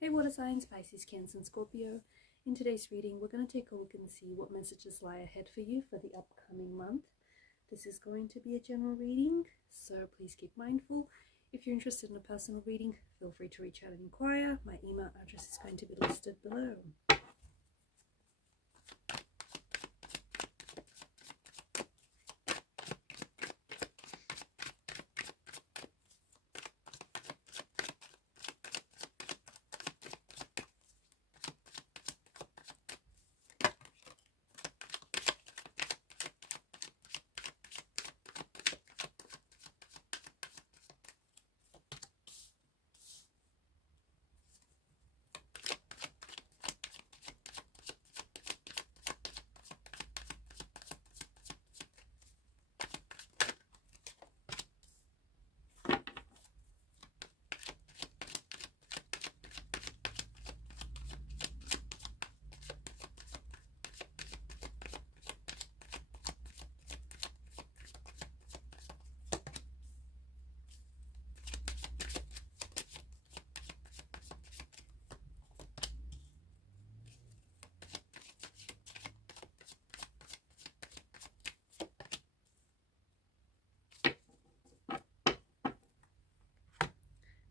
Hey water signs, Pisces, Cancer and Scorpio. In today's reading, we're going to take a look and see what messages lie ahead for you for the upcoming month. This is going to be a general reading, so please keep mindful. If you're interested in a personal reading, feel free to reach out and inquire. My email address is going to be listed below.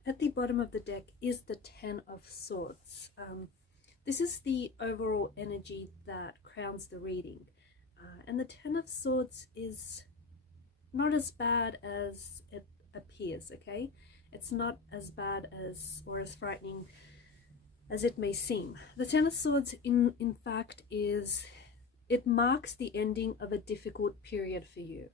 At the bottom of the deck is the Ten of Swords. This is the overall energy that crowns the reading. And the Ten of Swords is not as bad as it appears, okay? It's not as bad as or as frightening as it may seem. The Ten of Swords, in fact, it marks the ending of a difficult period for you.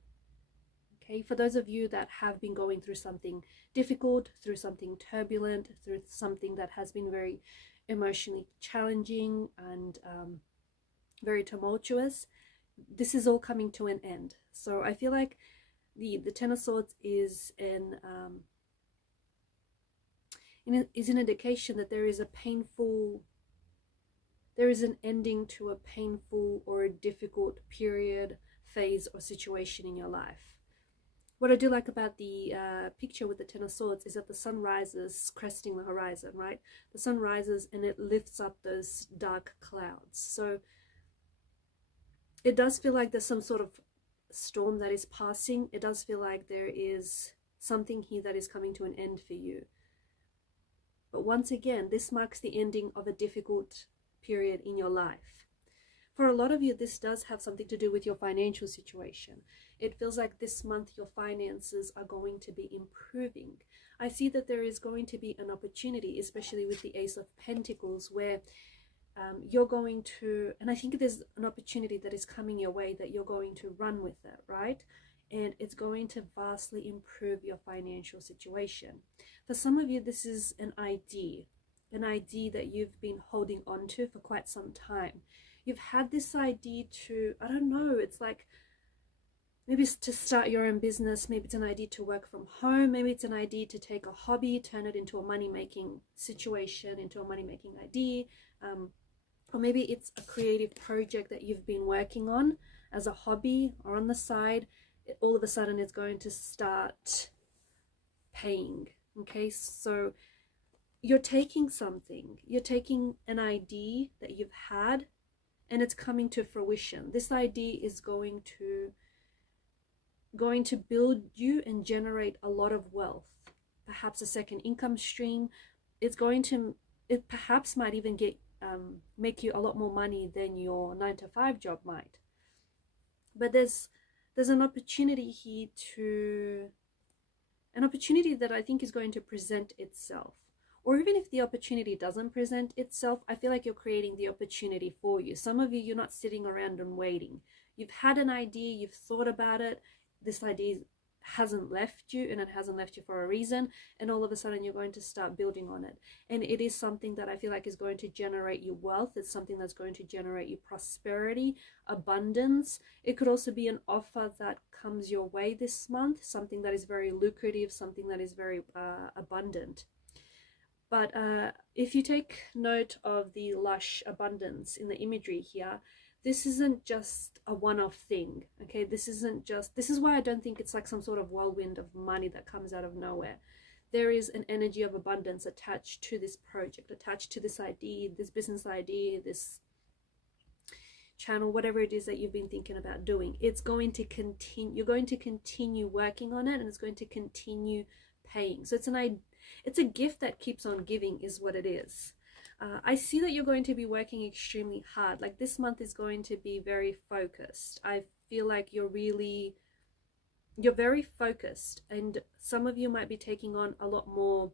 Okay, for those of you that have been going through something difficult, through something turbulent, through something that has been very emotionally challenging and very tumultuous, this is all coming to an end. So I feel like the Ten of Swords is an indication that there is an ending to a painful or a difficult period, phase, or situation in your life. What I do like about the picture with the Ten of Swords is that the sun rises, cresting the horizon, right? The sun rises and it lifts up those dark clouds. So it does feel like there's some sort of storm that is passing. It does feel like there is something here that is coming to an end for you. But once again, this marks the ending of a difficult period in your life. For a lot of you, this does have something to do with your financial situation. It feels like this month your finances are going to be improving. I see that there is going to be an opportunity, especially with the Ace of Pentacles, where you're going to, and I think there's an opportunity that is coming your way that you're going to run with it, right? And it's going to vastly improve your financial situation. For some of you, this is an idea that you've been holding on to for quite some time. You've had this idea to, I don't know, it's like maybe it's to start your own business, maybe it's an idea to work from home, maybe it's an idea to take a hobby, turn it into a money-making situation, into a money-making idea, or maybe it's a creative project that you've been working on as a hobby or on the side. All of a sudden it's going to start paying, okay? So you're taking something, you're taking an idea that you've had, and it's coming to fruition. This idea is going to build you and generate a lot of wealth, perhaps a second income stream. It perhaps might even make you a lot more money than your 9-to-5 job might. But there's an opportunity here an opportunity that I think is going to present itself. Or even if the opportunity doesn't present itself, I feel like you're creating the opportunity for you. Some of you, you're not sitting around and waiting. You've had an idea, you've thought about it, this idea hasn't left you, and it hasn't left you for a reason, and all of a sudden you're going to start building on it. And it is something that I feel like is going to generate you wealth. It's something that's going to generate you prosperity, abundance. It could also be an offer that comes your way this month, something that is very lucrative, something that is very abundant. But if you take note of the lush abundance in the imagery here, this isn't just a one-off thing, okay? This is why I don't think it's like some sort of whirlwind of money that comes out of nowhere. there is an energy of abundance attached to this project, attached to this idea, this business idea, this channel, whatever it is that you've been thinking about doing. It's going to continue, you're going to continue working on it, and it's going to continue paying. So it's a gift that keeps on giving is what it is. I see that you're going to be working extremely hard. Like this month is going to be very focused. I feel like you're very focused, and some of you might be taking on a lot more,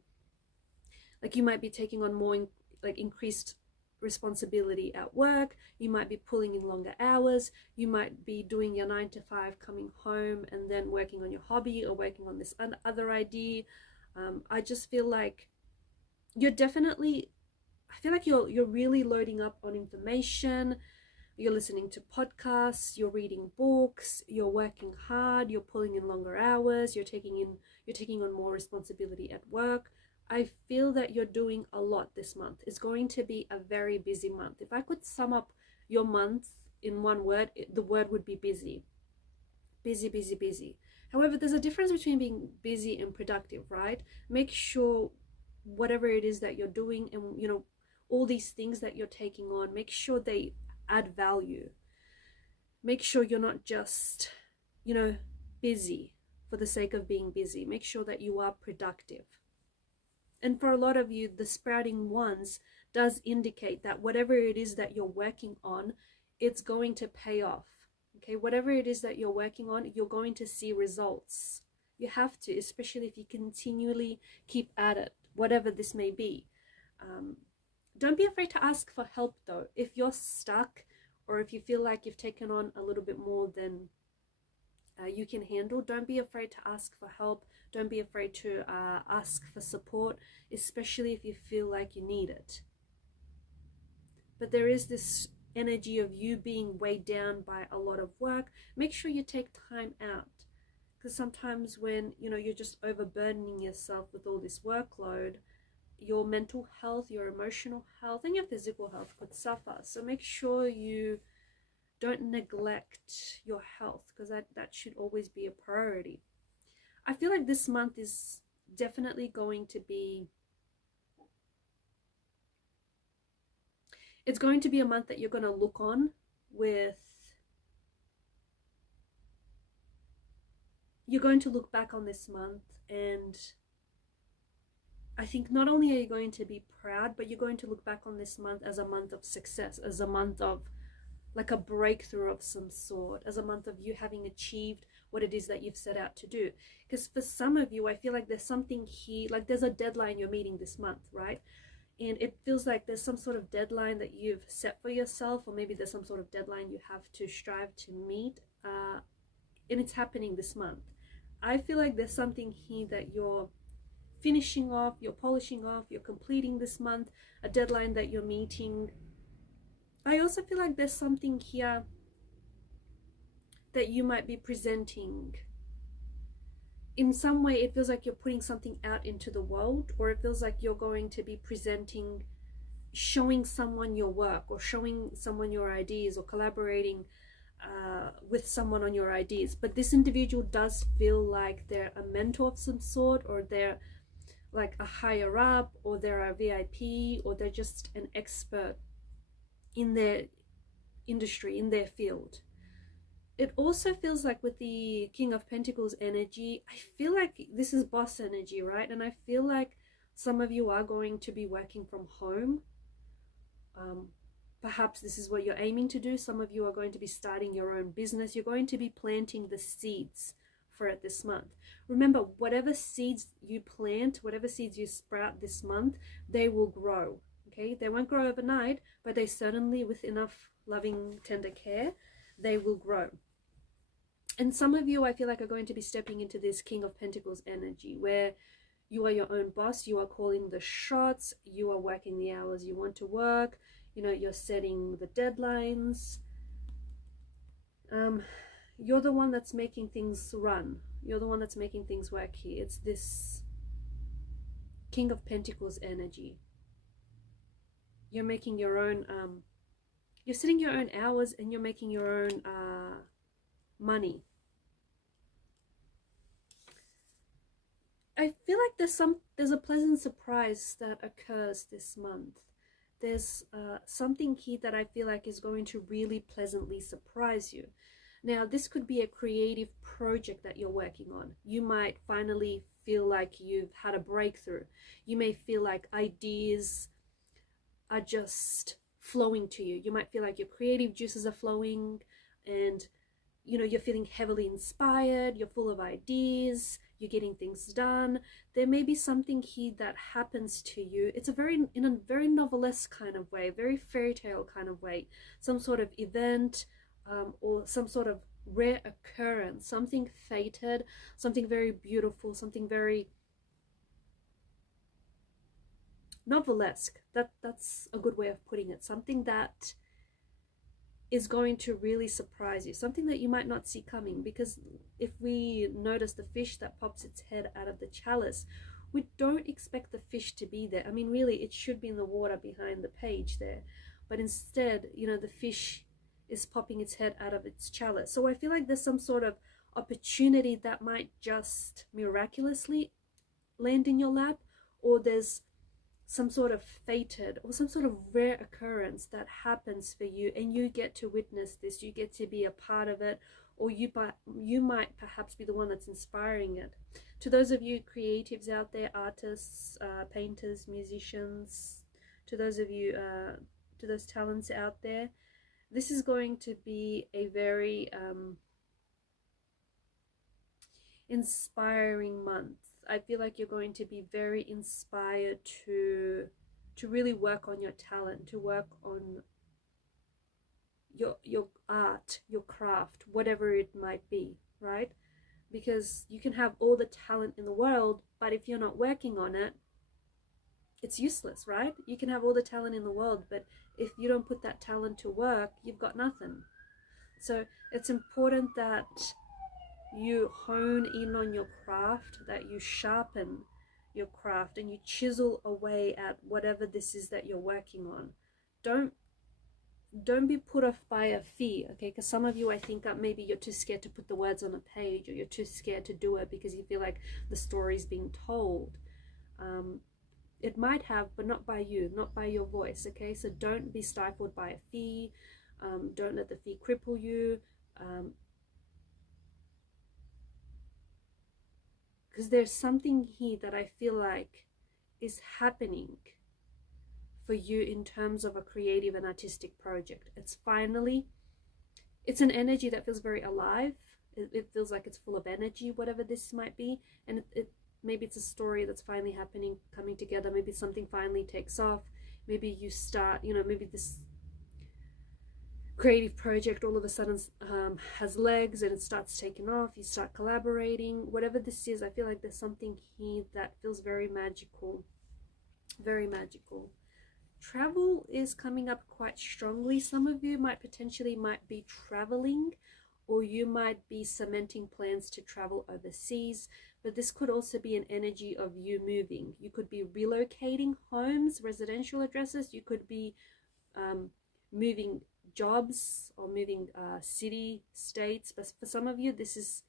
like you might be taking on more increased responsibility at work. You might be pulling in longer hours. You might be doing your 9 to 5, coming home and then working on your hobby or working on this other idea. I just feel like you're definitely, I feel like you're really loading up on information. You're listening to podcasts, you're reading books, you're working hard, you're pulling in longer hours, you're taking on more responsibility at work. I feel that you're doing a lot this month. It's going to be a very busy month. If I could sum up your month in one word, the word would be busy. Busy, busy, busy. However, there's a difference between being busy and productive, right? Make sure whatever it is that you're doing, and all these things that you're taking on, make sure they add value. Make sure you're not just, busy for the sake of being busy. Make sure that you are productive. And for a lot of you, the sprouting ones does indicate that whatever it is that you're working on, it's going to pay off. Okay, whatever it is that you're working on, you're going to see results. You have to, especially if you continually keep at it, whatever this may be. Don't be afraid to ask for help though. If you're stuck, or if you feel like you've taken on a little bit more than you can handle, don't be afraid to ask for help. Don't be afraid to ask for support, especially if you feel like you need it. But there is this energy of you being weighed down by a lot of work. Make sure you take time out, because sometimes when you're just overburdening yourself with all this workload, your mental health, your emotional health, and your physical health could suffer. So make sure you don't neglect your health, because that should always be a priority. I feel like this month is definitely going to be, it's going to be a month that you're going to look on with, you're going to look back on this month, and I think not only are you going to be proud, but you're going to look back on this month as a month of success, as a month of like a breakthrough of some sort, as a month of you having achieved what it is that you've set out to do. Because for some of you, I feel like there's something here, like there's a deadline you're meeting this month, right? And it feels like there's some sort of deadline that you've set for yourself, or maybe there's some sort of deadline you have to strive to meet, and it's happening this month. I feel like there's something here that you're finishing off, you're polishing off, you're completing this month, a deadline that you're meeting. I also feel like there's something here that you might be presenting. In some way, it feels like you're putting something out into the world, or it feels like you're going to be presenting, showing someone your work, or showing someone your ideas, or collaborating with someone on your ideas. But this individual does feel like they're a mentor of some sort, or they're like a higher up, or they're a VIP, or they're just an expert in their industry, in their field. It also feels like with the King of Pentacles energy, I feel like this is boss energy, right? And I feel like some of you are going to be working from home. Perhaps this is what you're aiming to do. Some of you are going to be starting your own business. You're going to be planting the seeds for it this month. Remember, whatever seeds you plant, whatever seeds you sprout this month, they will grow. Okay, they won't grow overnight, but they certainly, with enough loving, tender care, they will grow. And some of you, I feel like, are going to be stepping into this King of Pentacles energy, where you are your own boss, you are calling the shots, you are working the hours you want to work, you're setting the deadlines. You're the one that's making things run. You're the one that's making things work here. It's this King of Pentacles energy. You're making your own, you're setting your own hours, and you're making your own money. I feel like there's a pleasant surprise that occurs this month. There's something here that I feel like is going to really pleasantly surprise you. Now, this could be a creative project that you're working on. You might finally feel like you've had a breakthrough. You may feel like ideas are just flowing to you. You might feel like your creative juices are flowing, and you're feeling heavily inspired, you're full of ideas, you're getting things done. There may be something here that happens to you. It's in a very novelesque kind of way, very fairy tale kind of way. Some sort of event, or some sort of rare occurrence, something fated, something very beautiful, something very novelesque. That's a good way of putting it. Something that is going to really surprise you, something that you might not see coming. Because if we notice the fish that pops its head out of the chalice, we don't expect the fish to be there. I mean, really, it should be in the water behind the page there, but instead, the fish is popping its head out of its chalice. So I feel like there's some sort of opportunity that might just miraculously land in your lap, or there's some sort of fated or some sort of rare occurrence that happens for you, and you get to witness this, you get to be a part of it, or you might perhaps be the one that's inspiring it. To those of you creatives out there, artists, painters, musicians, to those of you, to those talents out there, this is going to be a very inspiring month. I feel like you're going to be very inspired to really work on your talent, to work on your art, your craft, whatever it might be, right? Because you can have all the talent in the world, but if you're not working on it, it's useless, right? You can have all the talent in the world, but if you don't put that talent to work, you've got nothing. So it's important that you hone in on your craft, that you sharpen your craft, and you chisel away at whatever this is that you're working on. Don't be put off by a fear, okay? Because some of you, I think, maybe you're too scared to put the words on a page, or you're too scared to do it because you feel like the story's being told. It might have, but not by you, not by your voice, okay? So don't be stifled by a fear. Don't let the fear cripple you. Because there's something here that I feel like is happening for you in terms of a creative and artistic project. It's an energy that feels very alive. It feels like it's full of energy, whatever this might be. And maybe it's a story that's finally happening, coming together. Maybe something finally takes off. Maybe you start, maybe this creative project all of a sudden has legs and it starts taking off. You start collaborating. Whatever this is, I feel like there's something here that feels very magical. Very magical. Travel is coming up quite strongly. Some of you might be traveling, or you might be cementing plans to travel overseas. But this could also be an energy of you moving. You could be relocating homes, residential addresses. You could be moving jobs, or moving city, states. But for some of you, this is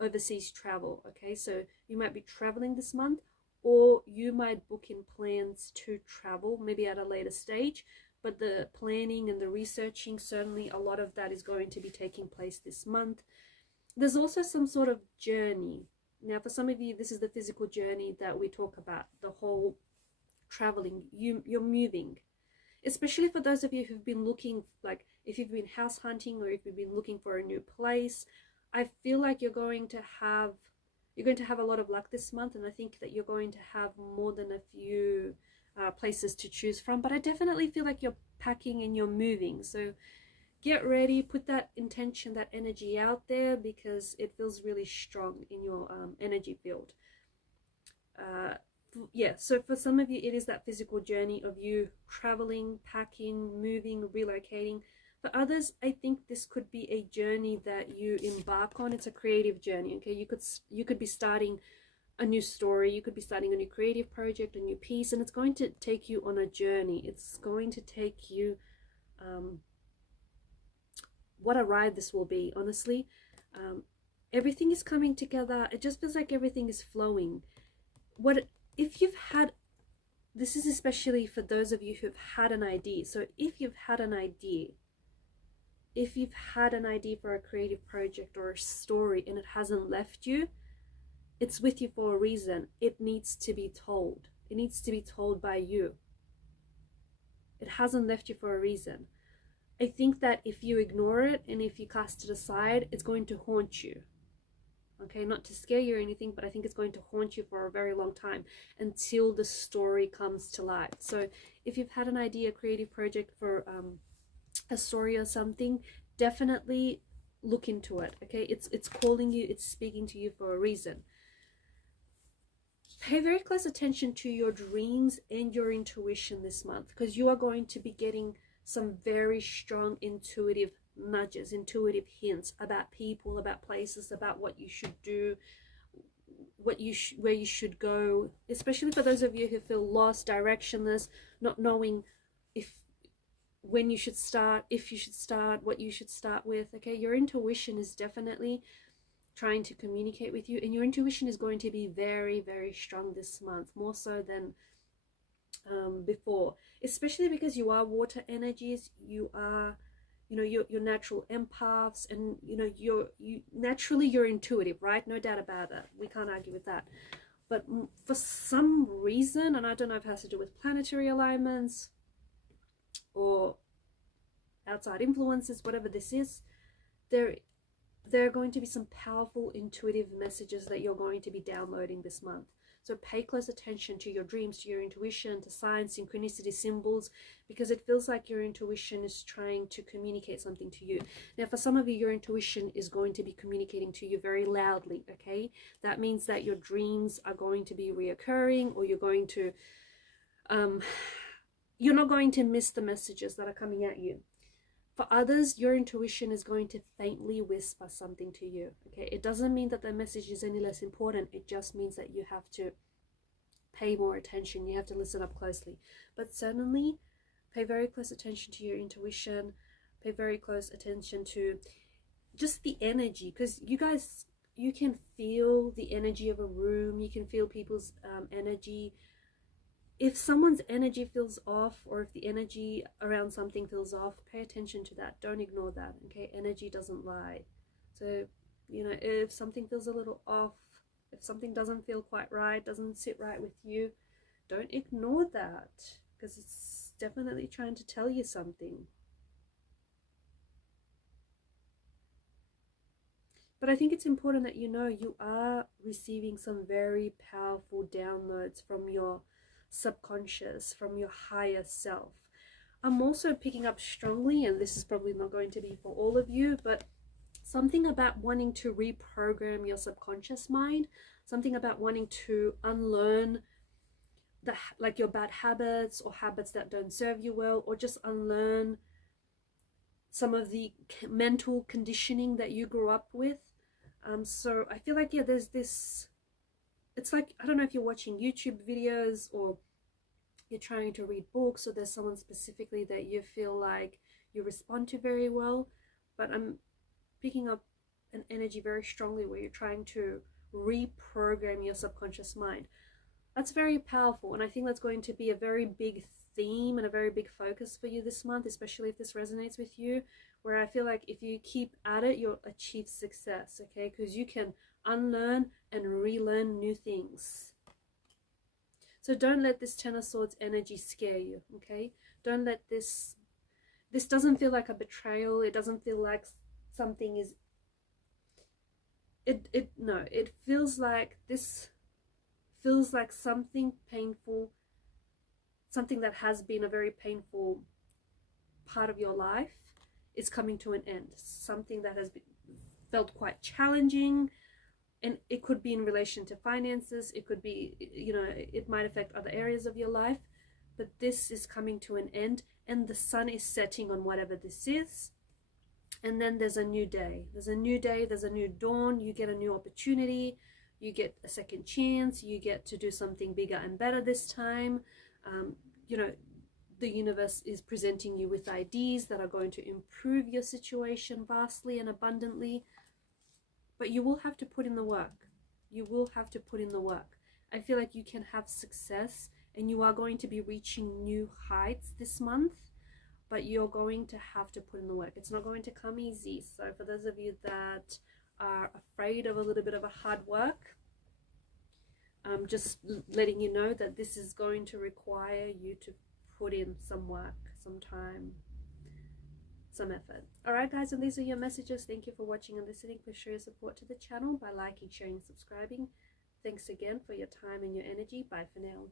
overseas travel, okay? So you might be traveling this month, or you might book in plans to travel, maybe at a later stage. But the planning and the researching, certainly a lot of that is going to be taking place this month. There's also some sort of journey. Now, for some of you, this is the physical journey that we talk about, the whole traveling. You're moving. Especially for those of you who've been looking, like if you've been house hunting, or if you've been looking for a new place, I feel like you're going to have a lot of luck this month. And I think that you're going to have more than a few places to choose from. But I definitely feel like you're packing and you're moving. So get ready, put that intention, that energy out there, because it feels really strong in your energy field. Yeah, so for some of you, it is that physical journey of you traveling, packing, moving, relocating. For others, I think this could be a journey that you embark on. It's a creative journey, okay? You could be starting a new story, you could be starting a new creative project, a new piece, and it's going to take you on a journey. It's going to take you what a ride this will be, honestly. Everything is coming together. It just feels like everything is flowing. what if you've had, this is especially for those of you who've had an idea. So if you've had an idea, if you've had an idea for a creative project or a story and it hasn't left you, it's with you for a reason. It needs to be told. It needs to be told by you. It hasn't left you for a reason. I think that if you ignore it and if you cast it aside, it's going to haunt you. Okay, not to scare you or anything, but I think it's going to haunt you for a very long time until the story comes to life. So if you've had an idea, a creative project for a story or something, definitely look into it. Okay, it's calling you, it's speaking to you for a reason. Pay very close attention to your dreams and your intuition this month, because you are going to be getting some very strong intuitive nudges, intuitive hints about people, about places, about what you should do, where you should go, especially for those of you who feel lost, directionless, not knowing when you should start, if you should start, what you should start with. Okay, your intuition is definitely trying to communicate with you, and your intuition is going to be very, very strong this month, more so than before, especially because you are water energies. You are, you know, you're natural empaths, and you know, you're intuitive, right? No doubt about that. We can't argue with that. But for some reason, and I don't know if it has to do with planetary alignments or outside influences, whatever this is, there are going to be some powerful intuitive messages that you're going to be downloading this month. So pay close attention to your dreams, to your intuition, to signs, synchronicity, symbols, because it feels like your intuition is trying to communicate something to you. Now, for some of you, your intuition is going to be communicating to you very loudly, okay? That means that your dreams are going to be reoccurring, or you're going to, you're not going to miss the messages that are coming at you. For others, your intuition is going to faintly whisper something to you, okay? It doesn't mean that the message is any less important. It just means that you have to pay more attention. You have to listen up closely. But certainly, pay very close attention to your intuition. Pay very close attention to just the energy, because you can feel the energy of a room. You can feel people's energy. If someone's energy feels off, or if the energy around something feels off, pay attention to that. Don't ignore that, okay? Energy doesn't lie. So, you know, if something feels a little off, if something doesn't feel quite right, doesn't sit right with you, don't ignore that, because it's definitely trying to tell you something. But I think it's important that you know you are receiving some very powerful downloads from your subconscious, from your higher self. I'm also picking up strongly, and this is probably not going to be for all of you, but something about wanting to reprogram your subconscious mind, something about wanting to unlearn like your bad habits, or habits that don't serve you well, or just unlearn some of the mental conditioning that you grew up with. So I feel like, yeah, there's this, it's like, I don't know if you're watching YouTube videos or you're trying to read books, or there's someone specifically that you feel like you respond to very well, but I'm picking up an energy very strongly where you're trying to reprogram your subconscious mind. That's very powerful, and I think that's going to be a very big theme and a very big focus for you this month, especially if this resonates with you, where I feel like if you keep at it, you'll achieve success, okay? Because you can unlearn and relearn new things. So don't let this Ten of Swords energy scare you, okay? Don't let this doesn't feel like a betrayal. It doesn't feel like something is, no, it feels like, this feels like something painful, something that has been a very painful part of your life is coming to an end. Something that has felt quite challenging, and it could be in relation to finances. It could be, you know, it might affect other areas of your life, but this is coming to an end, and the sun is setting on whatever this is. And then there's a new day. There's a new day. There's a new dawn. You get a new opportunity. You get a second chance. You get to do something bigger and better this time. You know, the universe is presenting you with ideas that are going to improve your situation vastly and abundantly. But you will have to put in the work. You will have to put in the work. I feel like you can have success and you are going to be reaching new heights this month, but you're going to have to put in the work. It's not going to come easy. So for those of you that are afraid of a little bit of a hard work, I'm just letting you know that this is going to require you to put in some work, some time, some effort. Alright guys, and these are your messages. Thank you for watching and listening. Please show your support to the channel by liking, sharing, subscribing. Thanks again for your time and your energy. Bye for now.